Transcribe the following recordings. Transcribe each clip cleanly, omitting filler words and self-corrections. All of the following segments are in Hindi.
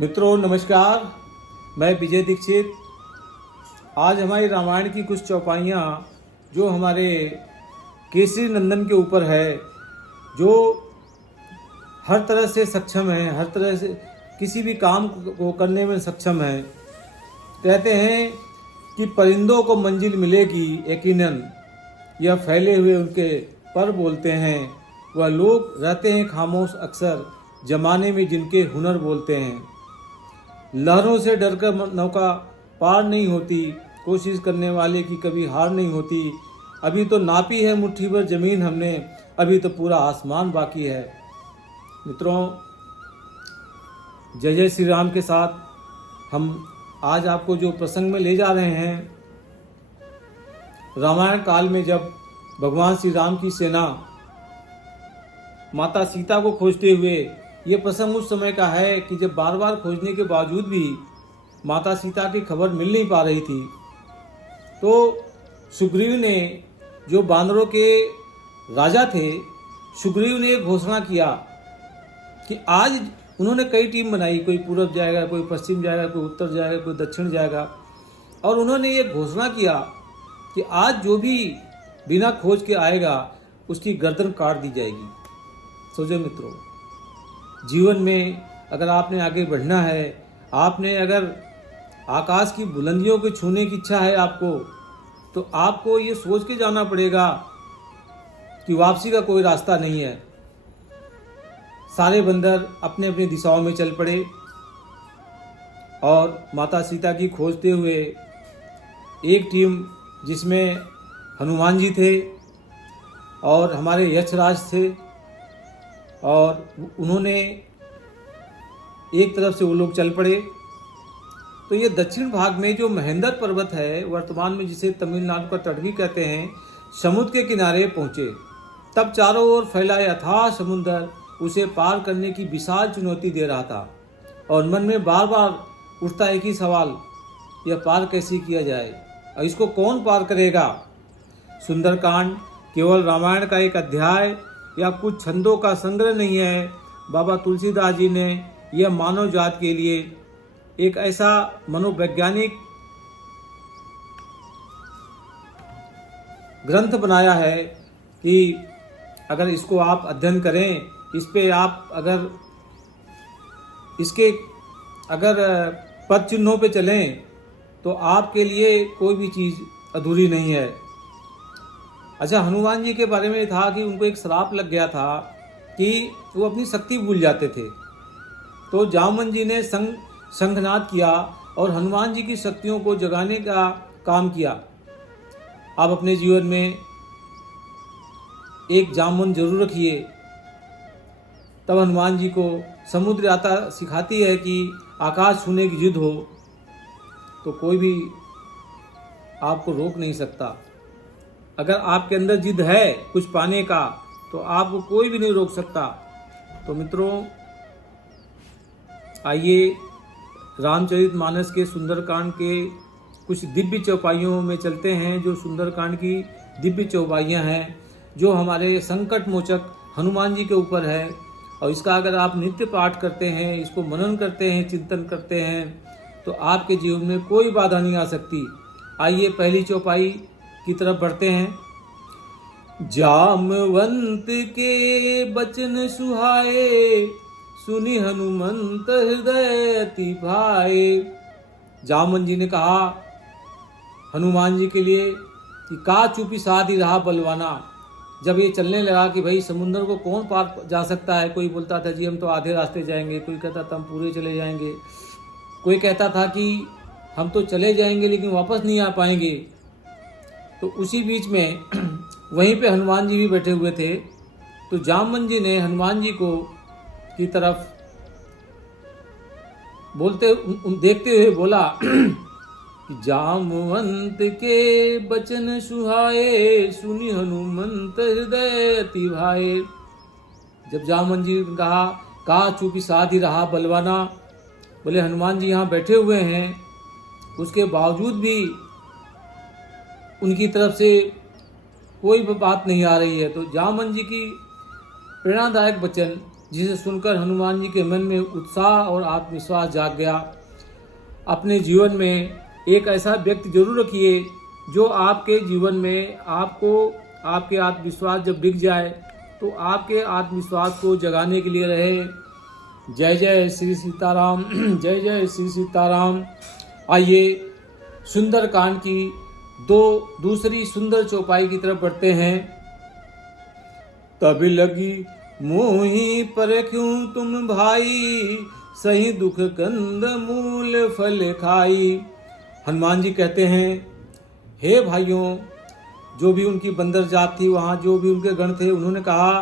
मित्रों नमस्कार, मैं विजय दीक्षित। आज हमारी रामायण की कुछ चौपाइयाँ जो हमारे केसरी नंदन के ऊपर है, जो हर तरह से सक्षम है, हर तरह से किसी भी काम को करने में सक्षम है। कहते हैं कि परिंदों को मंजिल मिलेगी यकीनन, यह फैले हुए उनके पर बोलते हैं। वह लोग रहते हैं खामोश अक्सर, जमाने में जिनके हुनर बोलते हैं। लहरों से डरकर नौका पार नहीं होती, कोशिश करने वाले की कभी हार नहीं होती। अभी तो नापी है मुट्ठी भर जमीन हमने, अभी तो पूरा आसमान बाकी है। मित्रों, जय जय श्री राम के साथ हम आज आपको जो प्रसंग में ले जा रहे हैं, रामायण काल में जब भगवान श्री राम की सेना माता सीता को खोजते हुए, ये प्रसंग उस समय का है कि जब बार बार खोजने के बावजूद भी माता सीता की खबर मिल नहीं पा रही थी, तो सुग्रीव ने, जो बानरों के राजा थे, सुग्रीव ने एक घोषणा किया कि आज उन्होंने कई टीम बनाई, कोई पूर्व जाएगा, कोई पश्चिम जाएगा, कोई उत्तर जाएगा, कोई दक्षिण जाएगा। और उन्होंने ये घोषणा किया कि आज जो भी बिना खोज के आएगा उसकी गर्दन काट दी जाएगी। सोचो मित्रों, जीवन में अगर आपने आगे बढ़ना है, आपने अगर आकाश की बुलंदियों को छूने की इच्छा है आपको, तो आपको ये सोच के जाना पड़ेगा कि वापसी का कोई रास्ता नहीं है। सारे बंदर अपने अपनी दिशाओं में चल पड़े और माता सीता की खोजते हुए एक टीम, जिसमें हनुमान जी थे और हमारे यक्षराज थे, और उन्होंने एक तरफ से वो लोग चल पड़े। तो ये दक्षिण भाग में जो महेंद्र पर्वत है, वर्तमान में जिसे तमिलनाडु का तट भी कहते हैं, समुद्र के किनारे पहुंचे। तब चारों ओर फैला अथाह समुद्र उसे पार करने की विशाल चुनौती दे रहा था, और मन में बार बार उठता एक ही सवाल, यह पार कैसे किया जाए और इसको कौन पार करेगा। सुंदरकांड केवल रामायण का एक अध्याय या कुछ छंदों का संग्रह नहीं है। बाबा तुलसीदास जी ने यह मानव जात के लिए एक ऐसा मनोवैज्ञानिक ग्रंथ बनाया है कि अगर इसको आप अध्ययन करें, इस पे आप अगर इसके पद चिन्हों पे चलें, तो आपके लिए कोई भी चीज़ अधूरी नहीं है। अच्छा, हनुमान जी के बारे में था कि उनको एक श्राप लग गया था कि वो अपनी शक्ति भूल जाते थे। तो जामवंत जी ने शंखनाद किया और हनुमान जी की शक्तियों को जगाने का काम किया। आप अपने जीवन में एक जामवंत जरूर रखिए। तब हनुमान जी को समुद्र यात्रा सिखाती है कि आकाश छूने की जिद हो तो कोई भी आपको रोक नहीं सकता। अगर आपके अंदर जिद है कुछ पाने का, तो आपको कोई भी नहीं रोक सकता। तो मित्रों, आइए रामचरितमानस के सुंदरकांड के कुछ दिव्य चौपाइयों में चलते हैं, जो सुंदरकांड की दिव्य चौपाइयाँ हैं, जो हमारे संकट मोचक हनुमान जी के ऊपर है। और इसका अगर आप नित्य पाठ करते हैं, इसको मनन करते हैं, चिंतन करते हैं, तो आपके जीवन में कोई बाधा नहीं आ सकती। आइए पहली चौपाई की तरफ बढ़ते हैं। जामवंत के बचन सुहाए, सुनि हनुमंत हृदय अति भाए। जामवंत जी ने कहा हनुमान जी के लिए कि का चुपी साध ही रहा बलवाना। जब ये चलने लगा कि भाई समुद्र को कौन पार जा सकता है, कोई बोलता था जी हम तो आधे रास्ते जाएंगे, कोई कहता था हम पूरे चले जाएंगे, कोई कहता था कि हम तो चले जाएंगे लेकिन वापस नहीं आ पाएंगे। तो उसी बीच में वहीं पे हनुमान जी भी बैठे हुए थे। तो जामवंत जी ने हनुमान जी को की तरफ देखते हुए बोला कि जामवंत के बचन सुहाए, सुनि हनुमंत हृदय अति भाए। जब जामवंत जी ने कहा का चूपी साध ही रहा बलवाना, बोले हनुमान जी यहाँ बैठे हुए हैं, उसके बावजूद भी उनकी तरफ से कोई बात नहीं आ रही है। तो जामवंत जी की प्रेरणादायक वचन जिसे सुनकर हनुमान जी के मन में उत्साह और आत्मविश्वास जाग गया। अपने जीवन में एक ऐसा व्यक्ति जरूर रखिए जो आपके जीवन में आपके आत्मविश्वास जब दिख जाए तो आपके आत्मविश्वास को जगाने के लिए रहे। जय जय श्री सीताराम। जय जय श्री सीताराम। आइए सुंदर कांड की दूसरी सुंदर चौपाई की तरफ बढ़ते हैं। तब लगी मोही पर क्यों तुम भाई, सही दुख कंद मूल फल खाई। हनुमान जी कहते हैं, हे भाइयों, जो भी उनकी बंदर जात थी, वहाँ जो भी उनके गण थे, उन्होंने कहा,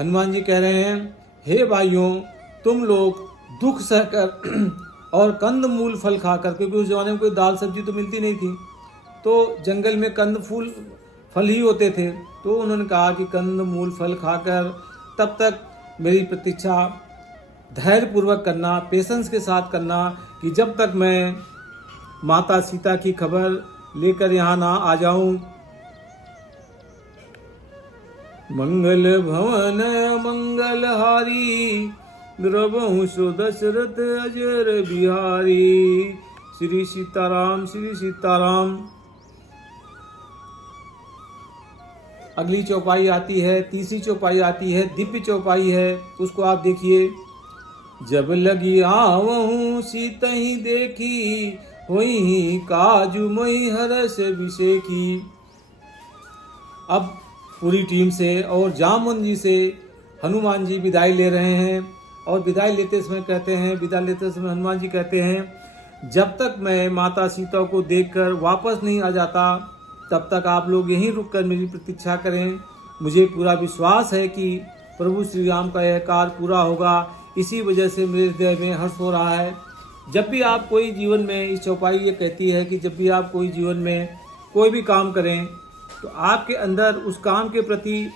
हनुमान जी कह रहे हैं, हे भाइयों, तुम लोग दुख सहकर और कंद मूल फल खाकर, क्योंकि उस जमाने में कोई दाल सब्जी तो मिलती नहीं थी, तो जंगल में कंद फूल फल ही होते थे। तो उन्होंने कहा कि कंद मूल फल खाकर तब तक मेरी प्रतीक्षा धैर्यपूर्वक करना, पेशेंस के साथ करना, कि जब तक मैं माता सीता की खबर लेकर यहाँ ना आ जाऊं। मंगल भवन मंगलहारी, द्रवहु सो दशरथ अजर बिहारी। श्री सीताराम, श्री सीताराम। अगली चौपाई आती है, तीसरी चौपाई आती है, दिव्य चौपाई है, उसको आप देखिए। जब लगी आवहूँ सीतहि देखी, होई काजू मोहि हरस विषेखी। अब पूरी टीम से और जामुन जी से हनुमान जी विदाई ले रहे हैं, और विदाई लेते समय हनुमान जी कहते हैं, जब तक मैं माता सीता को देखकर वापस नहीं आ जाता, तब तक आप लोग यहीं रुककर मेरी प्रतीक्षा करें। मुझे पूरा विश्वास है कि प्रभु श्री राम का यह कार्य पूरा होगा। इसी वजह से मेरे हृदय में हर्ष हो रहा है। जब भी आप कोई जीवन में, इस चौपाई ये कहती है कि जब भी आप कोई जीवन में कोई भी काम करें, तो आपके अंदर उस काम के प्रति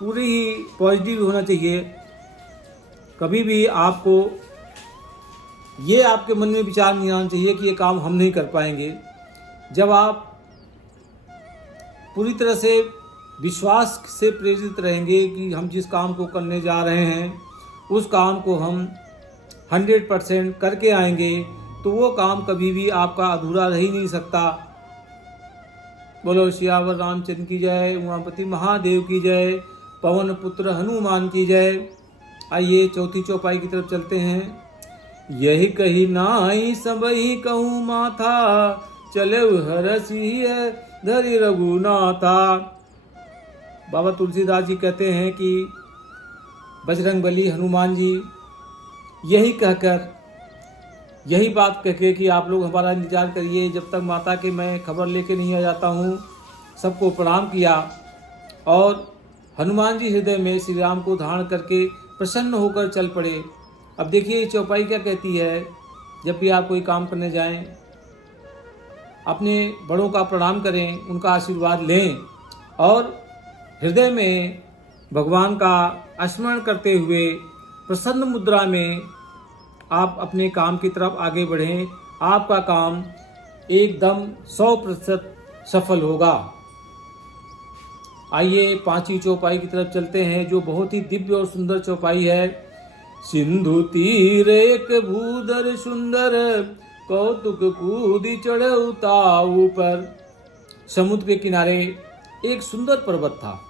पूरी ही पॉजिटिव होना चाहिए। कभी भी आपको ये आपके मन में विचार नहीं आना चाहिए कि ये काम हम नहीं कर पाएंगे। जब आप पूरी तरह से विश्वास से प्रेरित रहेंगे कि हम जिस काम को करने जा रहे हैं उस काम को हम 100% करके आएंगे, तो वो काम कभी भी आपका अधूरा रह ही नहीं सकता। बोलो सियावर रामचंद्र की जय, उमापति महादेव की जय, पवन पुत्र हनुमान की जय। आइए चौथी चौपाई की तरफ चलते हैं। यही कही नाई सबही कहूँ माथा, चले हरसी है धरि रघुनाथा। बाबा तुलसीदास जी कहते हैं कि बजरंगबली हनुमान जी यही बात कहके कि आप लोग हमारा इंतजार करिए जब तक माता के मैं खबर लेके नहीं आ जाता हूँ, सबको प्रणाम किया, और हनुमान जी हृदय में श्री राम को धारण करके प्रसन्न होकर चल पड़े। अब देखिए ये चौपाई क्या कहती है। जब भी आप कोई काम करने जाएं, अपने बड़ों का प्रणाम करें, उनका आशीर्वाद लें, और हृदय में भगवान का स्मरण करते हुए प्रसन्न मुद्रा में आप अपने काम की तरफ आगे बढ़ें। आपका काम एकदम 100% सफल होगा। आइए पांचवी चौपाई की तरफ चलते हैं, जो बहुत ही दिव्य और सुंदर चौपाई है। सिंधु तीर एक भूधर सुंदर, कौतुक कूदी चढ़े उताऊ पर। समुद्र के किनारे एक सुंदर पर्वत था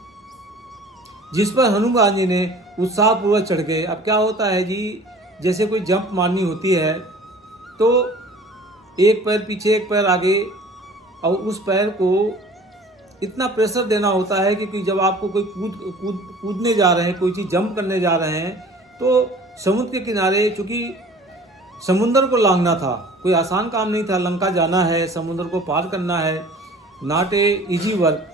जिस पर हनुमान जी ने उत्साहपूर्वक चढ़ गए। अब क्या होता है जी, जैसे कोई जंप मारनी होती है तो एक पैर पीछे एक पैर आगे, और उस पैर को इतना प्रेशर देना होता है कि जब आपको कोई कूदने जा रहे हैं, कोई चीज़ जंप करने जा रहे हैं, तो समुद्र के किनारे, चूँकि समुद्र को लांघना था, कोई आसान काम नहीं था। लंका जाना है, समुद्र को पार करना है, not a easy work,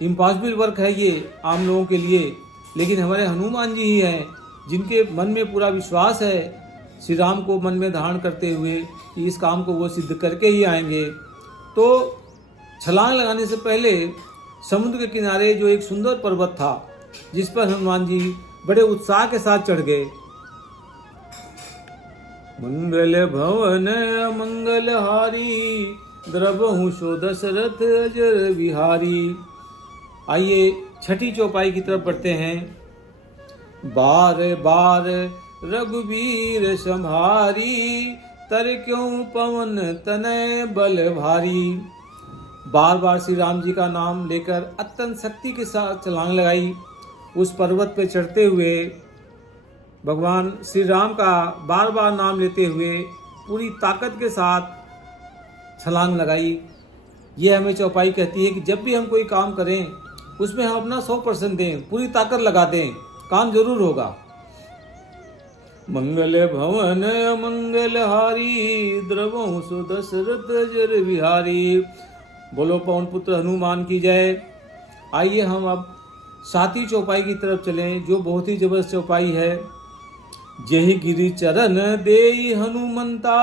impossible work है ये आम लोगों के लिए। लेकिन हमारे हनुमान जी ही हैं जिनके मन में पूरा विश्वास है श्री राम को मन में धारण करते हुए कि इस काम को वो सिद्ध करके ही आएंगे। तो छलांग लगाने से पहले समुद्र के किनारे जो एक सुंदर पर्वत था जिस पर हनुमान जी बड़े उत्साह के साथ चढ़ गए। मंगल भवन मंगलहारी, द्रवहु सो दशरथ अजर बिहारी। आइए छठी चौपाई की तरफ बढ़ते हैं। बार बार रघुवीर संहारी, तर क्यों पवन तनय बल भारी। बार बार श्री राम जी का नाम लेकर अत्यंत शक्ति के साथ छलांग लगाई। उस पर्वत पे चढ़ते हुए भगवान श्री राम का बार बार नाम लेते हुए पूरी ताकत के साथ छलांग लगाई। ये हमें चौपाई कहती है कि जब भी हम कोई काम करें उसमें हम अपना 100% दें, पूरी ताकत लगा दें, काम जरूर होगा। मंगल भवन मंगल हारी, द्रवों सो दशरथ जर विहारी। बोलो पवन पुत्र हनुमान की जय। आइए हम अब 7वीं चौपाई की तरफ चलें, जो बहुत ही जबरदस्त चौपाई है। जेहि गिरि चरण देई हनुमंता,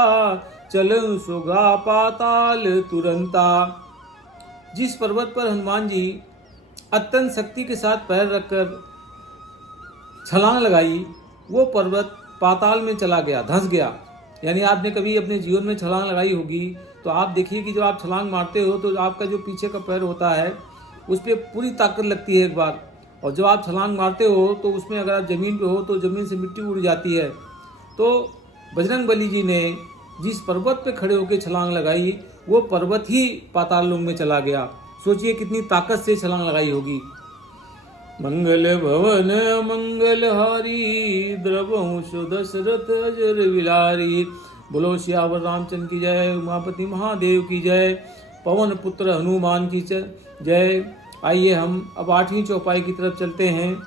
चलन सुगा पाताल तुरंता। जिस पर्वत पर हनुमान जी अत्यंत शक्ति के साथ पैर रखकर छलांग लगाई, वो पर्वत पाताल में चला गया, धंस गया। यानी आपने कभी अपने जीवन में छलांग लगाई होगी तो आप देखिए कि जब आप छलांग मारते हो तो आपका जो पीछे का पैर होता है उस पर पूरी ताकत लगती है एक बार, और जब आप छलांग मारते हो तो उसमें अगर आप ज़मीन पे हो तो ज़मीन से मिट्टी उड़ जाती है। तो बजरंग बली जी ने जिस पर्वत पे खड़े होकर छलांग लगाई वो पर्वत ही पाताल लोक में चला गया। सोचिए कितनी ताकत से छलांग लगाई होगी। मंगल भवन मंगल हारी, द्रवंश दशरथ अजर विलारी। बोलो सियावर रामचंद्र की जय, उमापति महादेव की जय, पवन पुत्र हनुमान की जय। आइए हम अब 8वीं चौपाई की तरफ चलते हैं।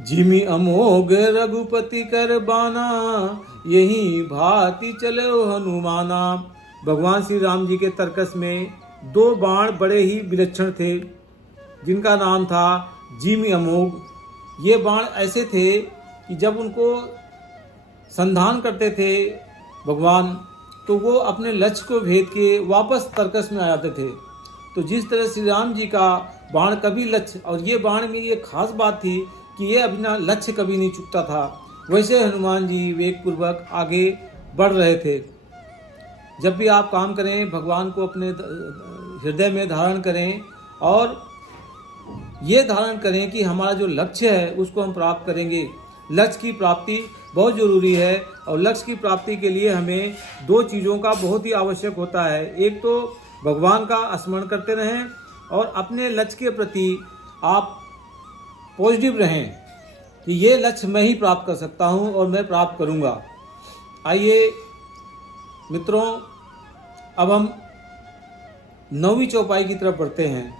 जिमि अमोघ रघुपति कर बाना, यही भांति चलो हनुमाना। भगवान श्री राम जी के तर्कस में 2 बाण बड़े ही विलक्षण थे, जिनका नाम था जिमि अमोघ। ये बाण ऐसे थे कि जब उनको संधान करते थे भगवान तो वो अपने लक्ष्य को भेद के वापस तर्कस में आ जाते थे। तो जिस तरह श्री राम जी का बाण कभी लक्ष्य, और ये बाण में ये खास बात थी कि ये अपना लक्ष्य कभी नहीं चूकता था, वैसे हनुमान जी वेगपूर्वक आगे बढ़ रहे थे। जब भी आप काम करें भगवान को अपने हृदय में धारण करें और ये धारण करें कि हमारा जो लक्ष्य है उसको हम प्राप्त करेंगे। लक्ष्य की प्राप्ति बहुत ज़रूरी है, और लक्ष्य की प्राप्ति के लिए हमें 2 चीज़ों का बहुत ही आवश्यक होता है। एक तो भगवान का स्मरण करते रहें और अपने लक्ष्य के प्रति आप पॉजिटिव रहें कि ये लक्ष्य मैं ही प्राप्त कर सकता हूँ और मैं प्राप्त करूँगा। आइए मित्रों, अब हम 9वीं चौपाई की तरफ बढ़ते हैं।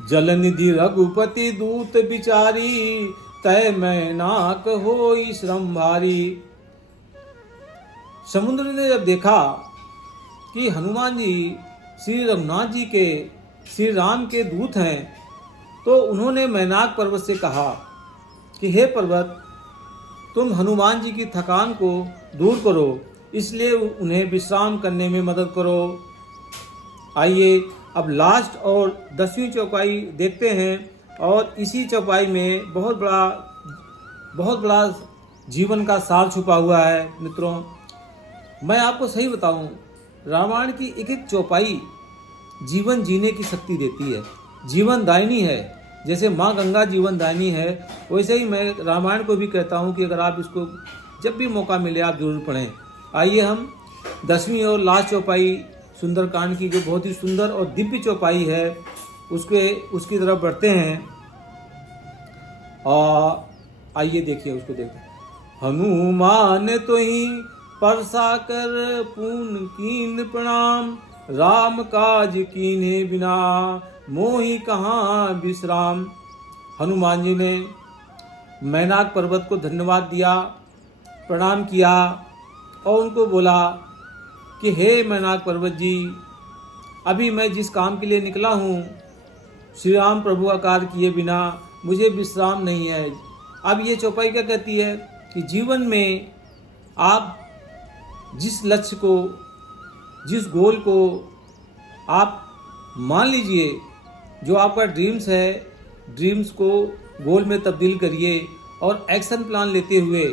जलनिधि रघुपति दूत बिचारी, तय मैनाक होई श्रम भारी। समुद्र ने जब देखा कि हनुमान जी श्री रघुनाथ जी के श्री राम के दूत हैं तो उन्होंने मैनाक पर्वत से कहा कि हे पर्वत, तुम हनुमान जी की थकान को दूर करो, इसलिए उन्हें विश्राम करने में मदद करो। आइए अब लास्ट और 10वीं चौपाई देखते हैं, और इसी चौपाई में बहुत बड़ा जीवन का सार छुपा हुआ है। मित्रों, मैं आपको सही बताऊं, रामायण की एक एक चौपाई जीवन जीने की शक्ति देती है, जीवन दायिनी है। जैसे माँ गंगा जीवन दायिनी है, वैसे ही मैं रामायण को भी कहता हूँ कि अगर आप इसको जब भी मौका मिले आप जरूर पढ़ें। आइए हम 10वीं और लास्ट चौपाई सुंदरकांड की, जो बहुत ही सुंदर और दिव्य चौपाई है, उसकी तरफ बढ़ते हैं। और आइए देखिए, उसको देखते। हनुमान तो ही परसा कर पून कीन प्रणाम, राम काज कीने बिना मोहि कहाँ विश्राम। हनुमान जी ने मैनाक पर्वत को धन्यवाद दिया, प्रणाम किया और उनको बोला कि हे मैनाक पर्वत जी, अभी मैं जिस काम के लिए निकला हूँ श्री राम प्रभु का कार्य किए बिना मुझे विश्राम नहीं है। अब ये चौपाई क्या कहती है कि जीवन में आप जिस लक्ष्य को, जिस गोल को आप मान लीजिए, जो आपका ड्रीम्स है, ड्रीम्स को गोल में तब्दील करिए और एक्शन प्लान लेते हुए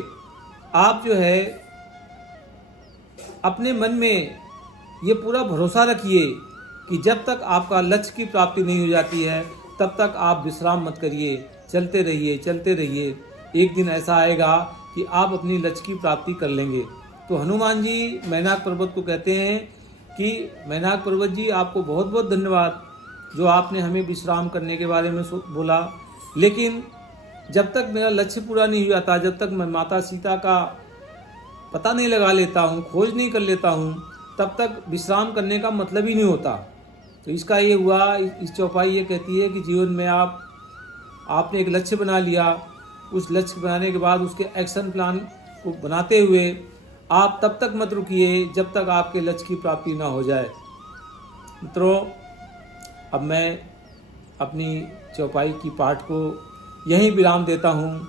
आप जो है अपने मन में ये पूरा भरोसा रखिए कि जब तक आपका लक्ष्य की प्राप्ति नहीं हो जाती है तब तक आप विश्राम मत करिए। चलते रहिए, चलते रहिए। एक दिन ऐसा आएगा कि आप अपनी लक्ष्य की प्राप्ति कर लेंगे। तो हनुमान जी मैनाक पर्वत को कहते हैं कि मैनाक पर्वत जी, आपको बहुत बहुत धन्यवाद जो आपने हमें विश्राम करने के बारे में बोला। लेकिन जब तक मेरा लक्ष्य पूरा नहीं हुआ था, जब तक मैं माता सीता का पता नहीं लगा लेता हूँ, खोज नहीं कर लेता हूँ, तब तक विश्राम करने का मतलब ही नहीं होता। तो इसका ये हुआ, इस चौपाई ये कहती है कि जीवन में आपने एक लक्ष्य बना लिया। उस लक्ष्य बनाने के बाद उसके एक्शन प्लान को बनाते हुए आप तब तक मत रुकिए जब तक आपके लक्ष्य की प्राप्ति ना हो जाए। मित्रों, अब मैं अपनी चौपाई की पाठ को यहीं विराम देता हूँ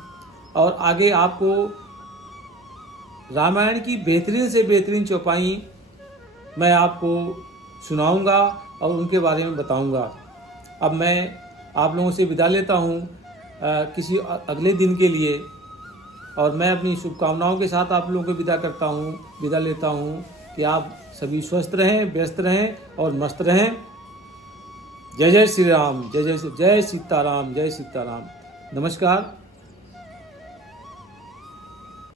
और आगे आपको रामायण की बेहतरीन से बेहतरीन चौपाई मैं आपको सुनाऊंगा और उनके बारे में बताऊंगा। अब मैं आप लोगों से विदा लेता हूँ किसी अगले दिन के लिए, और मैं अपनी शुभकामनाओं के साथ आप लोगों को विदा लेता हूँ कि आप सभी स्वस्थ रहें, व्यस्त रहें और मस्त रहें। जय जय श्री राम, जय सीताराम, जय सीताराम। नमस्कार।